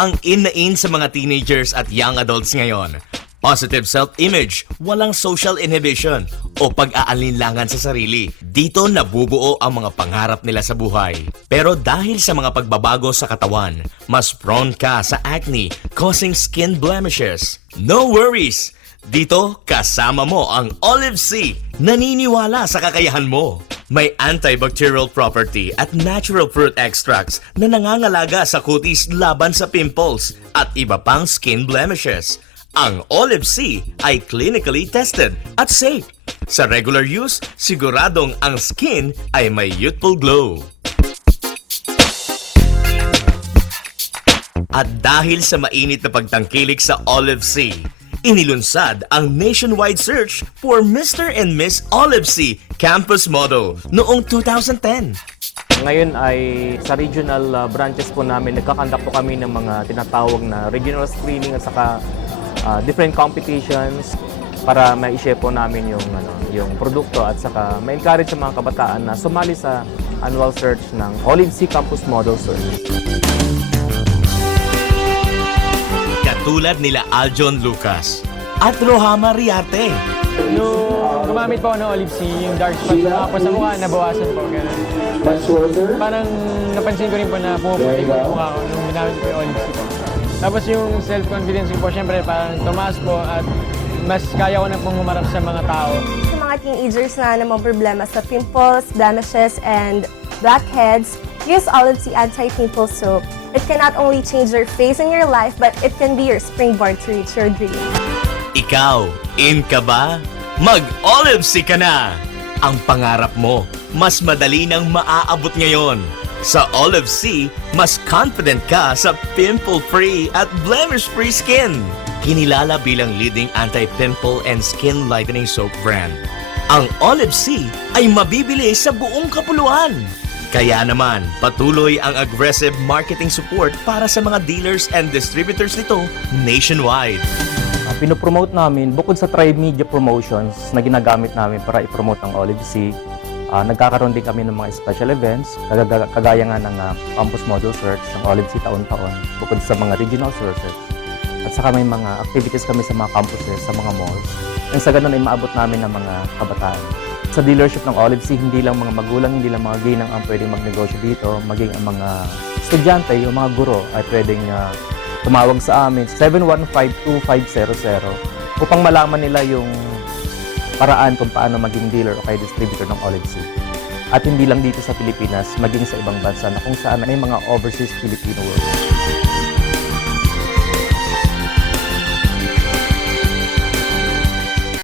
ang in na in sa mga teenagers at young adults ngayon. Positive self-image, walang social inhibition o pag-aalinlangan sa sarili. Dito nabubuo ang mga pangarap nila sa buhay. Pero dahil sa mga pagbabago sa katawan, mas prone ka sa acne causing skin blemishes. No worries! Dito kasama mo ang Olive C. Naniniwala sa kakayahan mo. May antibacterial property at natural fruit extracts na nangangalaga sa kutis laban sa pimples at iba pang skin blemishes. Ang Olive C ay clinically tested at safe. Sa regular use, siguradong ang skin ay may youthful glow. At dahil sa mainit na pagtangkilik sa Olive C, inilunsad ang nationwide search for Mr. and Miss Olive C Campus Model noong 2010. Ngayon ay sa regional branches po namin, nagkakandak po kami ng mga tinatawag na regional screening at saka different competitions para ma-share po namin yung produkto at saka ma-encourage sa mga kabataan na sumali sa annual search ng Olive C Campus Model Search. Katulad nila Aljon Lucas at Rohama Riarte. Nung gumamit po ng Olive C, yung dark spots na po sa mukha, nabawasan po. Ganun. Parang napansin ko rin po na pumuputi ko yung mukha ko nung ginamit ko yung Olive C po. Tapos yung self-confidence ko po, syempre parang tumaas po at mas kaya ko na pong humarap sa mga tao. Sa mga teenagers na namang problema sa pimples, blemishes, and blackheads, use Olive C Anti-Pimple Soap. It can not only change your face and your life, but it can be your springboard to reach your dream. Ikaw, in ka ba? Mag-Olive C ka na! Ang pangarap mo, mas madali nang maaabot ngayon. Sa Olive C, mas confident ka sa pimple-free at blemish-free skin. Kinilala bilang leading anti-pimple and skin lightening soap brand. Ang Olive C ay mabibili sa buong kapuluan. Kaya naman, patuloy ang aggressive marketing support para sa mga dealers and distributors nito nationwide. Pinopromote namin, bukod sa Tribe Media Promotions na ginagamit namin para i-promote ang Olive C, nagkakaroon din kami ng mga special events, kagaya nga ng Campus Model Search ng Olive C taon-taon, bukod sa mga regional searches. At saka may mga activities kami sa mga campuses, sa mga malls. And sa ganun ay maabot namin ng mga kabataan. Sa dealership ng Olive C, hindi lang mga magulang, hindi lang mga ginang ang pwedeng magnegosyo dito, maging ang mga estudyante, yung mga guro ay pwedeng tumawag sa amin 715-2500 upang malaman nila yung paraan kung paano maging dealer o kaya distributor ng Olive C. At hindi lang dito sa Pilipinas, maging sa ibang bansa na kung saan may mga overseas Filipino workers.